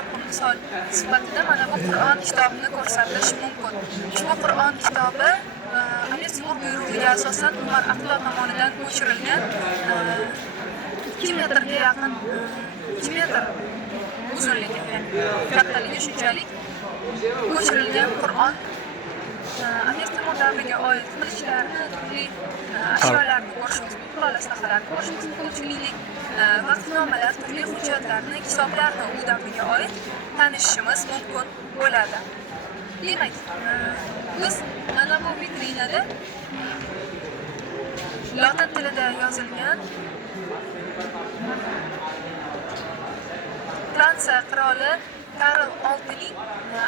yorqin misol sifatida mana bu Qur'on kitobini ko'rsatish mumkin. Ushbu Qur'on kitobi Amir Temur buyrug'iga asosan Umar Aqlo tomonidan ko'chirilgan 2 metrga yaqin 2 metr uzunligi, kattaligi shunchalik ko'chirilgan Qur'on Amir Temur davriga oid qilichlarni, turli ashyolarni ko'rishimiz mumkin, qurol aslahalarni ko'rishimiz mumkin, shuningdek vaqtnomalar, turli hujjatlarni, kitoblarni u davriga oid tanishishimiz mumkin bo'ladi. Demak, biz mana bu vitrinada lotin tilida yozilgan Fransiya qiroli Karl VIning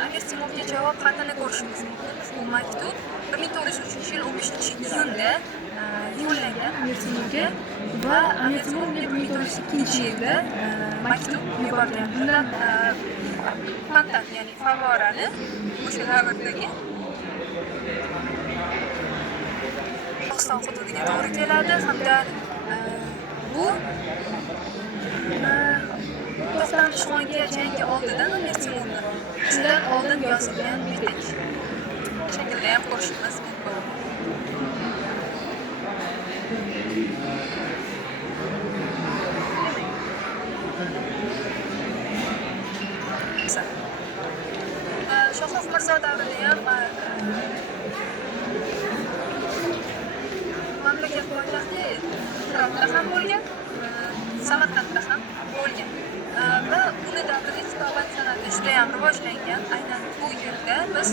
Amir Temurga javob xatini ko'rishimiz mumkin. Bu maktub 1403-yil 15-iyunda yo'llangan Amir Temurga va Amir Temur 1402-yilda maktub yuborgan. Bundan fontan, ya'ni favorani o'sha davrdagi Qozog'iston hududiga to'g'ri keladi hamda bu To'xtamishxonga jangi oldidan Amir Temurni shundan oldin yozilgan bitik shaklda ham ko'rishimiz mumkin. Shohruh Mirzo davrida ham mamlakat poytaxti Hirotda ham bo'lgan, Samarqandda ham bo'lgan. Va uni davrida kitobat san'ati juda ham rivojlangan. Aynan bu yerda biz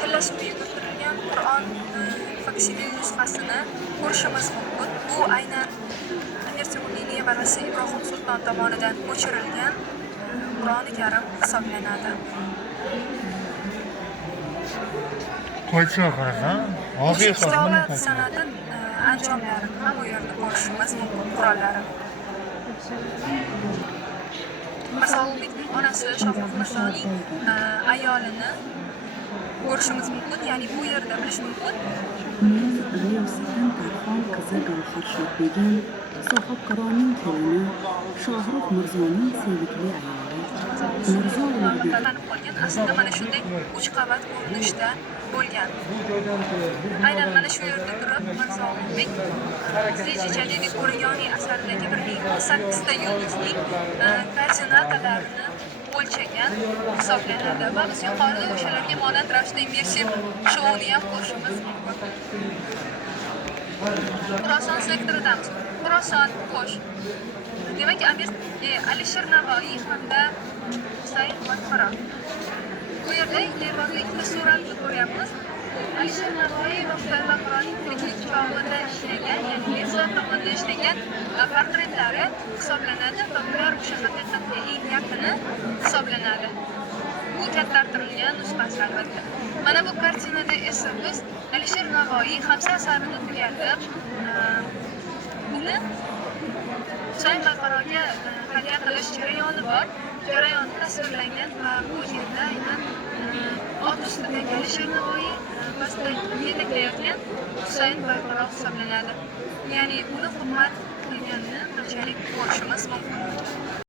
tillashib yugurtirilgan Qur'on faksimil nusxasini ko'rishimiz mumkin. Bu aynan Amir Temurning nevarasi Ibrohim Sulton tomonidan ko'chirilgan Qur'oni Karim hisoblanadi. Qo'ychilar qarasan, hozir kitobat san'ati anjomlarini ham bu yerda ko'rishimiz mumkin, qurollarini. Mirzo Ulug'bekning onasi Shohruh Mirzoning ayolini ko'rishimiz mumkin, ya'ni bu yerda bilish mumkin. qizi Gavhar Shodbegim sohibqironing kelini Shohruh Mirzoning sevimli ayoli Mirzo Ulug'bek tanib qolgan. Aslida mana shunday 3 qavat ko'rinishda bo'lgan. Aynan mana shu yerda turib Mirzo Ulug'bek Reja Jalili Qo'riyoniy asaridagi 18 ta yulduzning koordinatalarini o'lchagan hisoblanadi va biz yuqorida o'shalarga monand ravishda immersiv shouni ham ko'rishimiz mumkin. Xuroson sektoridamiz. Xuroson, xo'sh. Demak, Alisher Navoiy hamda Husayn Baqara. Bu yerda nevarlikni suratni ko'ryapmiz. Alisher Navoiy va Husayn Baqaraning tiriklik chog'ida ishlagan, ya'ni Mirzo tomonidan ishlangan portretlari hisoblanadi va ular o'sha haqiqatga eng yaqini hisoblanadi. Bu kattartirilgan nusxasi albatta. Mana bu kartinada esa biz Alisher Navoiy xamsa asarini tugatib, uni Husayn Baqaraga hadya qilish jarayoni bor. Jarayon tasvirlangan va bu yerda aynan ot ustidagi Alisher Navoiy pastda yetaklayotgan Husayn Baqara hisoblanadi. Ya'ni uni hurmat qilganini qanchalik ko'rishimiz mumkin.